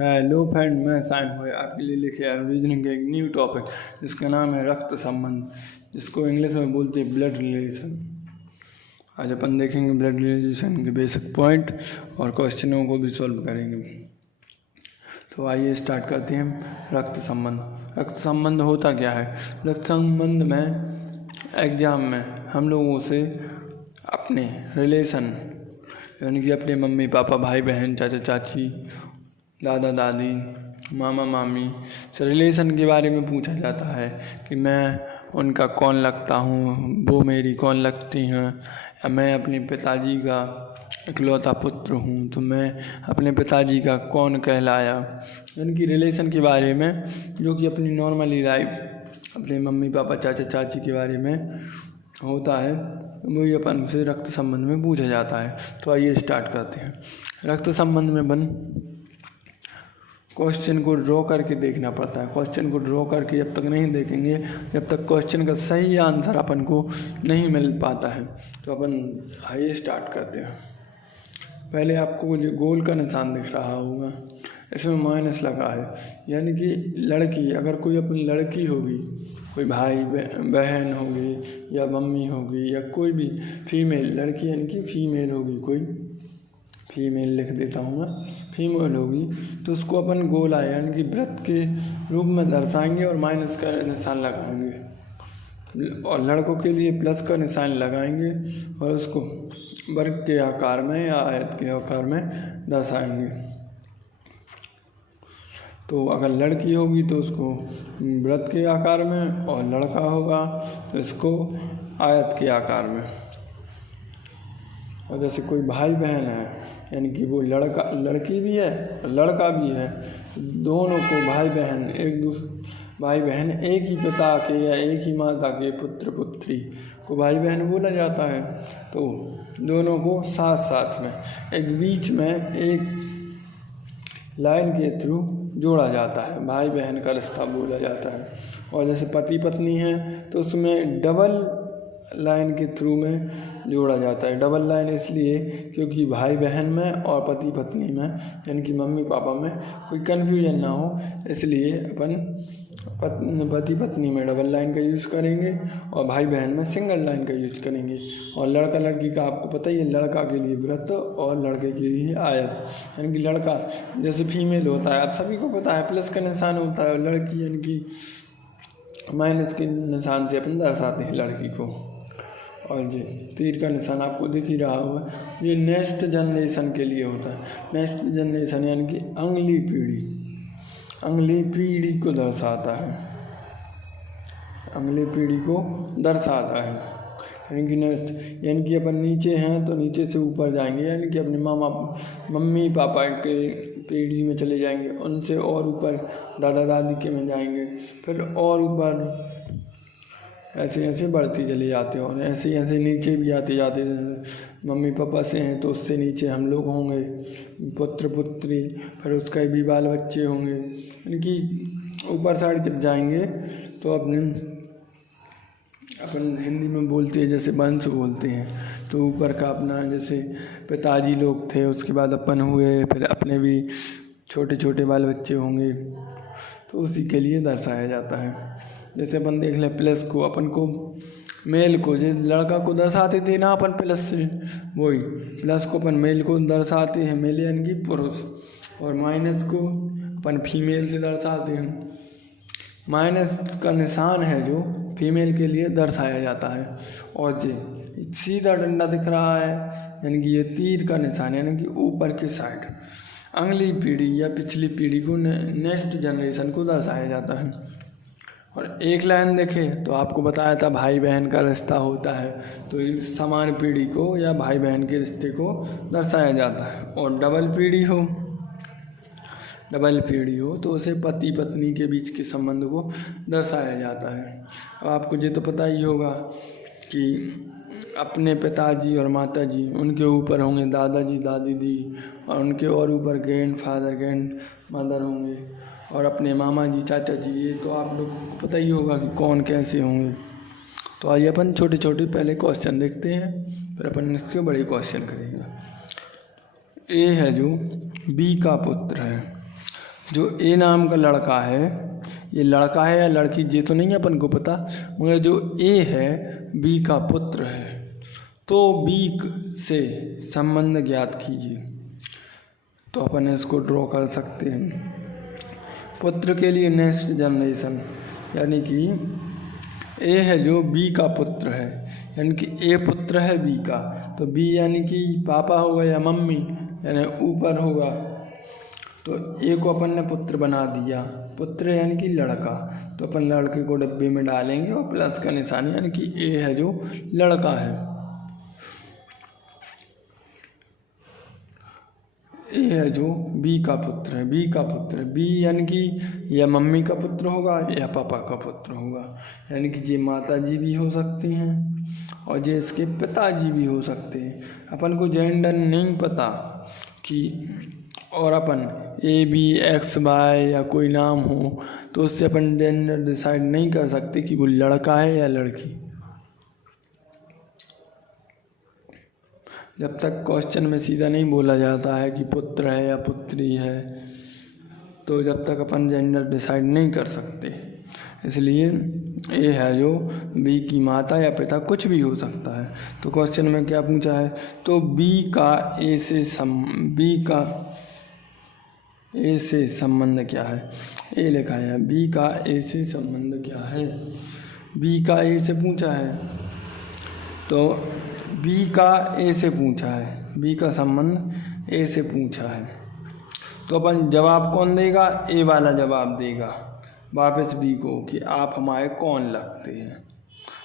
Hello friend, मैं साइम हुए आपके लिए लेके आया रीजनिंग का एक न्यू टॉपिक जिसका नाम है रक्त संबंध, जिसको इंग्लिश में बोलते हैं ब्लड रिलेशन। आज अपन देखेंगे ब्लड रिलेशन के बेसिक पॉइंट और क्वेश्चनों को भी सॉल्व करेंगे। तो आइए स्टार्ट करते हैं। रक्त संबंध। रक्त संबंध होता क्या है? रक्त संबंध में एग्जाम में हम लोगों से अपने रिलेशन यानी कि अपने मम्मी पापा, भाई बहन, चाचा चाची, दादा दादी, मामा मामी से रिलेशन के बारे में पूछा जाता है कि मैं उनका कौन लगता हूँ, वो मेरी कौन लगती हैं, या मैं अपने पिताजी का इकलौता पुत्र हूँ तो मैं अपने पिताजी का कौन कहलाया। यानी कि रिलेशन के बारे में जो कि अपनी नॉर्मली लाइफ अपने मम्मी पापा, चाचा चाची के बारे में होता है, वही अपन से रक्त संबंध में पूछा जाता है। तो आइए स्टार्ट करते हैं। रक्त संबंध में अपन क्वेश्चन को ड्रॉ करके देखना पड़ता है। क्वेश्चन को ड्रॉ करके जब तक नहीं देखेंगे, जब तक क्वेश्चन का सही आंसर अपन को नहीं मिल पाता है। तो अपन आइए स्टार्ट करते हैं। पहले आपको जो गोल का निशान दिख रहा होगा, इसमें माइनस लगा है, यानी कि लड़की, अगर कोई अपनी लड़की होगी, कोई भाई बहन होगी या मम्मी होगी या कोई भी फीमेल लड़की यानी कि फीमेल होगी, कोई फीमेल लिख देता हूँ मैं, फीमेल होगी तो उसको अपन गोला यानी कि वृत्त के रूप में दर्शाएंगे और माइनस का निशान लगाएंगे, और लड़कों के लिए प्लस का निशान लगाएंगे और उसको वर्ग के आकार में या आयत के आकार में दर्शाएंगे। तो अगर लड़की होगी तो उसको वृत्त के आकार में, और लड़का होगा तो इसको आयत के आकार में। और जैसे कोई भाई बहन है यानी कि वो लड़की भी है और लड़का भी है, दोनों को भाई बहन एक ही पिता के या एक ही माता के पुत्र पुत्री को भाई बहन बोला जाता है। तो दोनों को साथ साथ में एक बीच में एक लाइन के थ्रू जोड़ा जाता है, भाई बहन का रिश्ता बोला जाता है। और जैसे पति पत्नी है तो उसमें डबल लाइन के थ्रू में जोड़ा जाता है। डबल लाइन इसलिए क्योंकि भाई बहन में और पति पत्नी में यानी कि मम्मी पापा में कोई कन्फ्यूजन ना हो, इसलिए अपन पति पत्नी में डबल लाइन का यूज़ करेंगे और भाई बहन में सिंगल लाइन का यूज़ करेंगे। और लड़का लड़की का आपको पता ही है, लड़का के लिए वृत्त और लड़के के लिए आयत। यानी कि लड़का जैसे फीमेल होता है, आप सभी को पता है, प्लस का निशान होता है, और लड़की यानी कि माइनस के निशान से अपन दर्शाते हैं लड़की को। और ये तीर का निशान आपको दिख ही रहा होगा, ये नेक्स्ट जनरेशन के लिए होता है। नेक्स्ट जनरेशन यानी कि अगली पीढ़ी को दर्शाता है, अगली पीढ़ी को दर्शाता है। यानी कि नेक्स्ट यानी कि अपन नीचे हैं तो नीचे से ऊपर जाएंगे, यानी कि अपने मम्मी पापा के पीढ़ी में चले जाएंगे, उनसे और ऊपर दादा दादी के में जाएंगे, फिर और ऊपर ऐसे ऐसे बढ़ती चले जाते हैं। और ऐसे ऐसे नीचे भी आते जाते, जैसे मम्मी पापा से हैं तो उससे नीचे हम लोग होंगे, पुत्र पुत्री, फिर उसका भी बाल बच्चे होंगे। यानी कि ऊपर साइड जब जाएंगे तो अपन हिंदी में बोलते हैं जैसे वंश बोलते हैं, तो ऊपर का अपना जैसे पिताजी लोग थे, उसके बाद अपन हुए, फिर अपने भी छोटे छोटे बाल बच्चे होंगे, तो उसी के लिए दर्शाया जाता है। जैसे अपन देख लें प्लस को, अपन को मेल को जैसे लड़का को दर्शाते थे ना अपन प्लस से, वही प्लस को अपन मेल को दर्शाते हैं, मेल यानी कि पुरुष, और माइनस को अपन फीमेल से दर्शाते हैं। माइनस का निशान है जो फीमेल के लिए दर्शाया जाता है। और ये सीधा डंडा दिख रहा है यानी कि ये तीर का निशान यानी कि ऊपर के साइड अगली पीढ़ी या पिछली पीढ़ी को, नेक्स्ट जनरेशन को दर्शाया जाता है। और एक लाइन देखें तो आपको बताया था भाई बहन का रिश्ता होता है, तो इस समान पीढ़ी को या भाई बहन के रिश्ते को दर्शाया जाता है। और डबल पीढ़ी हो तो उसे पति पत्नी के बीच के संबंध को दर्शाया जाता है। अब आपको ये तो पता ही होगा कि अपने पिताजी और माताजी, उनके ऊपर होंगे दादाजी दादी दी, और उनके और ऊपर ग्रैंड फादर ग्रैंड मदर होंगे, और अपने मामा जी चाचा जी, ये तो आप लोग को पता ही होगा कि कौन कैसे होंगे। तो आइए अपन छोटे छोटे पहले क्वेश्चन देखते हैं, फिर अपन इसके बड़े क्वेश्चन करेंगे। ए है जो बी का पुत्र है, जो ए नाम का लड़का है, ये लड़का है या लड़की ये तो नहीं अपन को पता, मगर जो ए है बी का पुत्र है, तो बी से संबंध ज्ञात कीजिए। तो अपन इसको ड्रॉ कर सकते हैं। पुत्र के लिए नेक्स्ट जनरेशन, यानी कि ए है जो बी का पुत्र है, यानी कि ए पुत्र है बी का, तो बी यानी कि पापा होगा या मम्मी, यानी ऊपर होगा। तो ए को अपन ने पुत्र बना दिया, पुत्र यानी कि लड़का, तो अपन लड़के को डब्बे में डालेंगे और प्लस का निशान, यानी कि ए है जो लड़का है। ए है जो बी का पुत्र है, बी का पुत्र, बी यानी कि या मम्मी का पुत्र होगा या पापा का पुत्र होगा, यानी कि ये माता जी भी हो सकती हैं और ये इसके पिताजी भी हो सकते हैं। अपन को जेंडर नहीं पता कि, और अपन ए बी एक्स वाई या कोई नाम हो तो उससे अपन जेंडर डिसाइड नहीं कर सकते कि वो लड़का है या लड़की। जब तक क्वेश्चन में सीधा नहीं बोला जाता है कि पुत्र है या पुत्री है, तो जब तक अपन जेंडर डिसाइड नहीं कर सकते। इसलिए ए है जो बी की माता या पिता कुछ भी हो सकता है। तो क्वेश्चन में क्या पूछा है, तो बी का ए से संबंध क्या है। ए लिखा है, बी का ए से संबंध क्या है, बी का ए से पूछा है, तो बी का ए से पूछा है, बी का संबंध ए से पूछा है, तो अपन जवाब कौन देगा, ए वाला जवाब देगा वापस बी को कि आप हमारे कौन लगते हैं।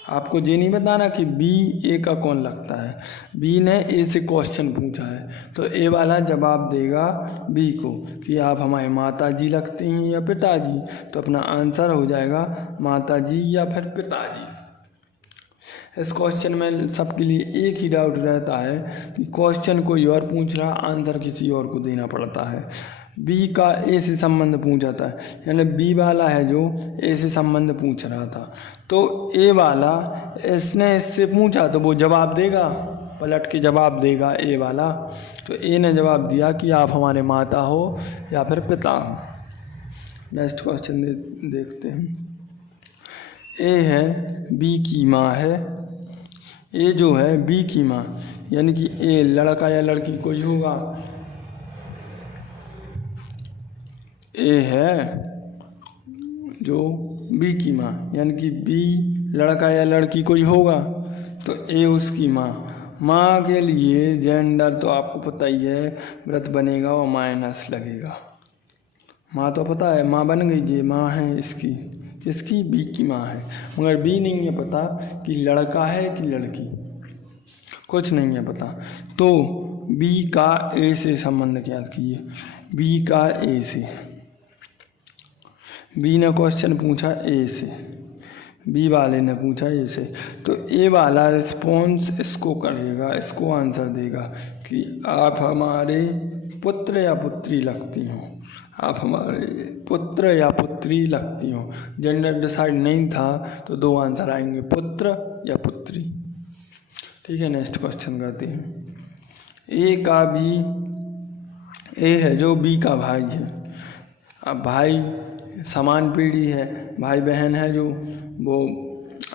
आपको ये नहीं बताना कि बी ए का कौन लगता है, बी ने ए से क्वेश्चन पूछा है, तो ए वाला जवाब देगा बी को कि आप हमारे माता जी लगते हैं या पिताजी। तो अपना आंसर हो जाएगा माता जी या फिर पिताजी। इस क्वेश्चन में सबके लिए एक ही डाउट रहता है कि क्वेश्चन कोई और पूछ रहा, आंसर किसी और को देना पड़ता है। बी का ए से संबंध पूछा था, यानी बी वाला है जो ए से संबंध पूछ रहा था, तो ए वाला इसने इससे पूछा तो वो जवाब देगा, पलट के जवाब देगा ए वाला। तो ए ने जवाब दिया कि आप हमारे माता हो या फिर पिता हो। नेक्स्ट क्वेश्चन देखते हैं। ए है बी की माँ है, ए जो है बी की माँ, यानी कि ए लड़का या लड़की कोई होगा। ए है जो बी की माँ, यानी कि बी लड़का या लड़की कोई होगा, तो ए उसकी माँ। माँ के लिए जेंडर तो आपको पता ही है, व्रत बनेगा और माइनस लगेगा। माँ तो पता है, माँ बन गई, ये माँ है इसकी, किसकी, बी की माँ है, मगर बी नहीं है पता कि लड़का है कि लड़की, कुछ नहीं है पता। तो बी का ए से संबंध ज्ञात कीजिए, बी का ए से, बी ने क्वेश्चन पूछा ए से, बी वाले ने पूछा ए से, तो ए वाला रिस्पॉन्स इसको करेगा, इसको आंसर देगा कि आप हमारे पुत्र या पुत्री लगती हो, आप हमारे पुत्र या पुत्री लगती हो। जेंडर डिसाइड नहीं था तो दो आंसर आएंगे, पुत्र या पुत्री। ठीक है, नेक्स्ट क्वेश्चन करते हैं। ए का भी, ए है जो बी का भाई है। अब भाई समान पीढ़ी है, भाई बहन है जो, वो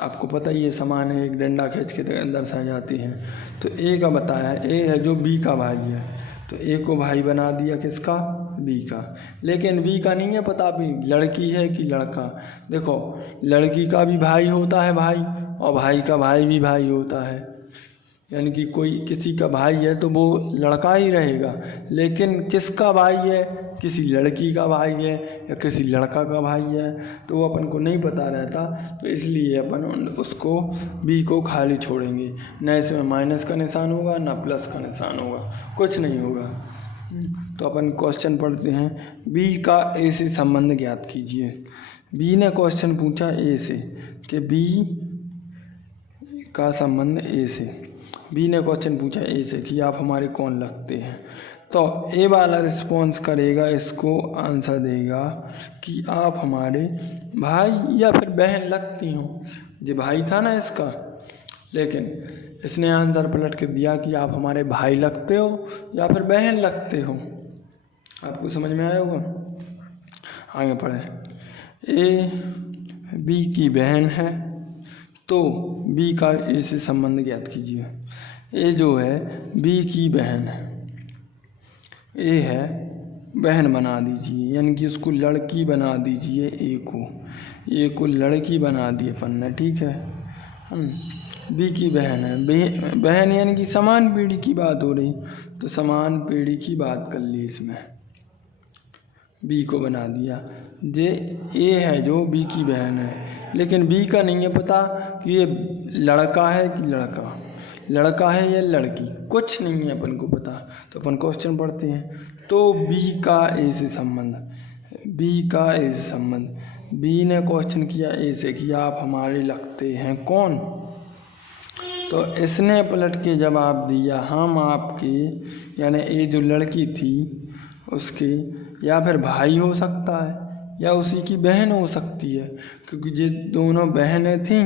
आपको पता ही है समान है, एक डंडा खींच के दर्शाई जाती है। तो ए का बताया है, ए है जो बी का भाई है, तो ए को भाई बना दिया किसका, बी का। लेकिन बी का नहीं है पता भी लड़की है कि लड़का। देखो लड़की का भी भाई होता है भाई, और भाई का भाई भी भाई होता है, यानी कि कोई किसी का भाई है तो वो लड़का ही रहेगा। लेकिन किसका भाई है, किसी लड़की का भाई है या किसी लड़का का भाई है, तो वो अपन को नहीं पता रहता, तो इसलिए अपन उसको बी को खाली छोड़ेंगे। न इसमें माइनस का निशान होगा ना प्लस का निशान होगा, कुछ नहीं होगा। तो अपन क्वेश्चन पढ़ते हैं, बी का ए से संबंध ज्ञात कीजिए। बी ने क्वेश्चन पूछा ए से कि बी का संबंध ए से, बी ने क्वेश्चन पूछा ए से कि आप हमारे कौन लगते हैं, तो ए वाला रिस्पॉन्स करेगा, इसको आंसर देगा कि आप हमारे भाई या फिर बहन लगती हो। जो भाई था ना इसका, लेकिन इसने आंसर पलट के दिया कि आप हमारे भाई लगते हो या फिर बहन लगते हो। आपको समझ में आया होगा। आगे पढ़े। ए बी की बहन है तो बी का ए से संबंध ज्ञात कीजिए। ए जो है बी की बहन है, ए है बहन बना दीजिए, यानी कि उसको लड़की बना दीजिए। ए को लड़की बना दिए अपन ने, ठीक है। बी की बहन है, बहन यानी कि समान पीढ़ी की बात हो रही, तो समान पीढ़ी की बात कर ली इसमें, बी को बना दिया। जे ए है जो बी की बहन है, लेकिन बी का नहीं है पता कि ये लड़का है कि लड़का है या लड़की, कुछ नहीं है अपन को पता। तो अपन क्वेश्चन पढ़ते हैं। तो बी का ए से संबंध, बी ने क्वेश्चन किया ए से कि आप हमारे लगते हैं कौन। तो इसने पलट के जवाब दिया हम आपके, यानी ए जो लड़की थी उसके या फिर भाई हो सकता है या उसी की बहन हो सकती है, क्योंकि ये दोनों बहनें थीं,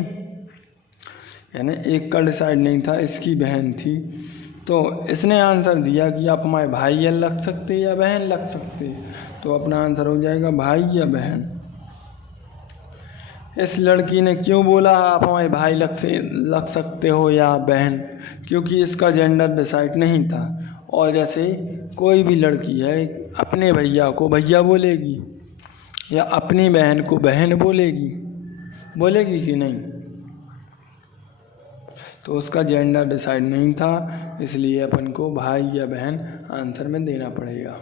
यानी एक का डिसाइड नहीं था, इसकी बहन थी। तो इसने आंसर दिया कि आप हमारे भाई या लग सकते या बहन लग सकते, तो अपना आंसर हो जाएगा भाई या बहन। इस लड़की ने क्यों बोला आप हमारे भाई लग सकते हो या बहन, क्योंकि इसका जेंडर डिसाइड नहीं था। और जैसे कोई भी लड़की है अपने भैया को भैया बोलेगी या अपनी बहन को बहन बोलेगी कि नहीं, तो उसका जेंडर डिसाइड नहीं था, इसलिए अपन को भाई या बहन आंसर में देना पड़ेगा।